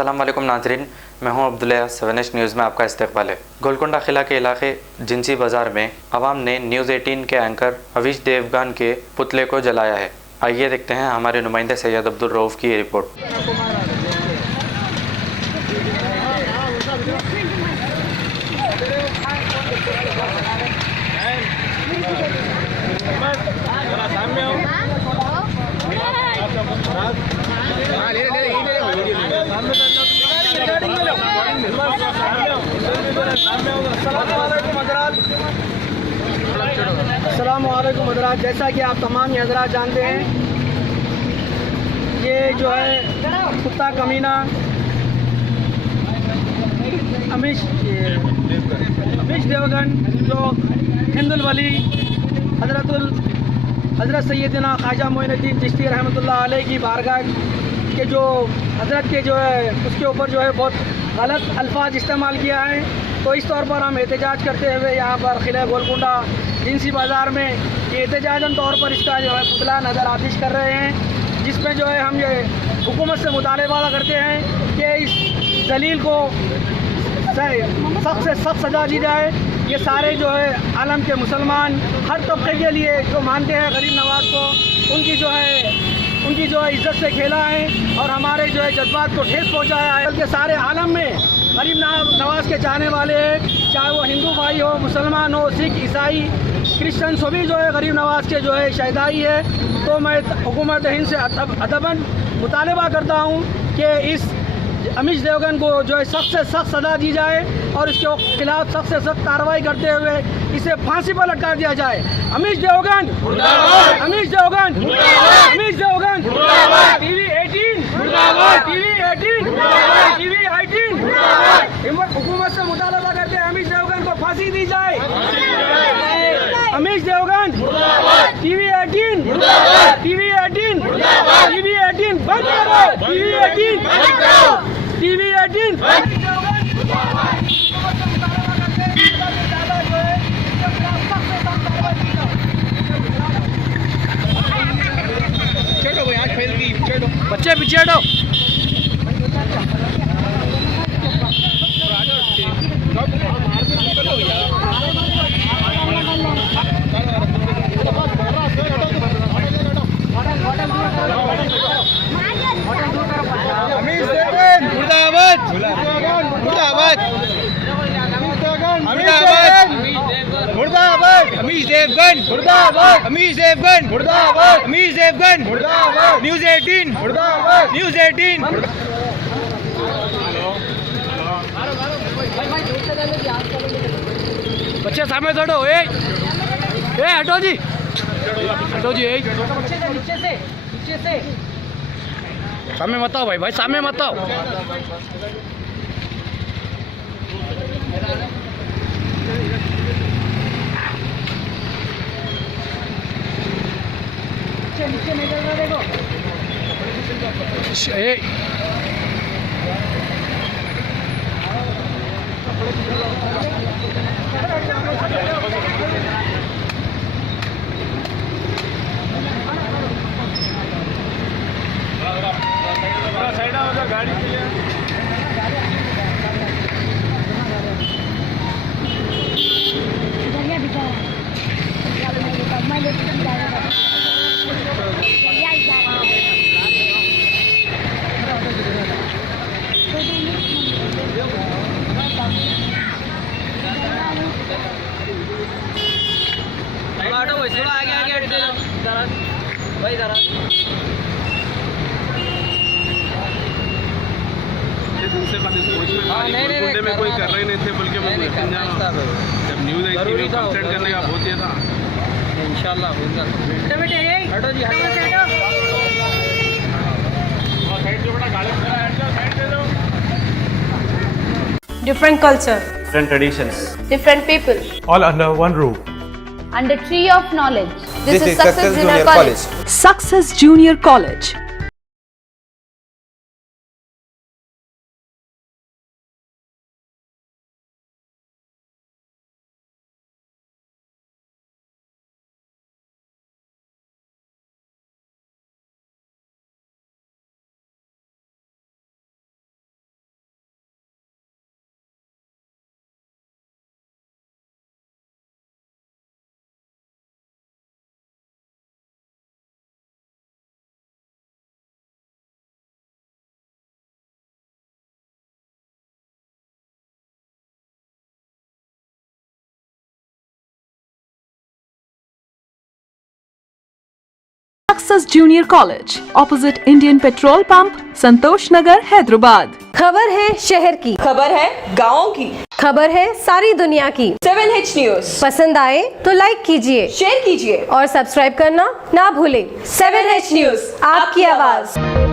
अस्सलाम वालेकुम नाजरीन, मैं हूं अब्दुल्ला। 7 न्यूज़ में आपका इस्तकबाल है। गोलकोंडा किला के इलाके जिंसी बाज़ार में अवाम ने न्यूज़ 18 के एंकर अवीश देवगन के पुतले को जलाया है। आइए देखते हैं हमारे नुमाइंदे सैयद अब्दुल रऊफ़ की रिपोर्ट। अस्सलाम वालेकुम हज़रात। जैसा कि आप तमाम हज़रात जानते हैं, ये जो है कुत्ता कमीना अमीश देवगन जो हिंदुल वली हज़रत सैयदना ख्वाजा मोइनुद्दीन चिश्ती रहमतुल्लाह अलैह की बारगाह के जो हज़रत के जो है उसके ऊपर जो है बहुत गलत अल्फाज इस्तेमाल किया है। तो इस तौर पर हम एहतजाज करते हुए यहाँ पर किला गोलकुंडा जिंसी बाज़ार में ये एहतजाजन तौर पर इसका जो है पुतला नज़र आतिश कर रहे हैं, जिसमें जो है हम ये हुकूमत से मुतालबा करते हैं कि इस दलील को सख्त से सख्त सजा दी जाए। ये सारे जो है आलम के मुसलमान हर तबके के लिए जो मानते हैं गरीब नवाज को, उनकी जो है इज्जत से खेला है और हमारे जो है जज्बात को ठेस पहुंचाया है। बल्कि सारे आलम में गरीब नवाज के चाहने वाले हैं, चाहे वो हिंदू भाई हो, मुसलमान हो, सिख, ईसाई, क्रिश्चियन, सभी जो है गरीब नवाज के जो है शहदाई है। तो मैं हुकूमत हिंद से अदबन मुतालबा करता हूँ कि इस अमीश देवगन को जो है सख्त से सख्त सजा दी जाए और इसके खिलाफ सख्त से सख्त कार्रवाई करते हुए इसे फांसी पर लटका दिया जाए। अमीश देवगन, अमीश देवगन, अमीश देवगन, टीवी 18 हुकूमत से मुतालबा करते हैं अमीश देवगन को फांसी दी जाए। अमीश देवगन, टीवी 18 बंद करो, टीवी 18 बच्चे पीछे हटो। अमीश देवगन मुर्दाबाद, अमीश देवगन मुर्दाबाद, अमीश देवगन मुर्दाबाद, न्यूज़ 18 मुर्दाबाद, न्यूज़ 18। बच्चे सामने हटो, ए हटो जी, हटो जी, नीचे से सामने मत आओ भाई, सामने मत आओ। नीचे निकल रहा देखो। साइड आओ, गाड़ी के लिए थोड़ा आगे हट जाओ भाई, जरा दूसरे गोलकुंडे में कोई कर रहे नहीं थे, बल्कि जब न्यूज़ आई थी कंप्लेंट करने का बहुत था। इंशाल्लाह हटो जी, Different culture, different traditions, different people, all under one roof. and a tree of knowledge. This is Success Junior College. Success Junior College. Success Junior College, opposite Indian Petrol Pump, Santosh Nagar, Hyderabad. खबर है शहर की, खबर है गाँव की, खबर है सारी दुनिया की। 7H न्यूज पसंद आए तो लाइक कीजिए, शेयर कीजिए और सब्सक्राइब करना ना भूलें। 7H न्यूज, आपकी आवाज।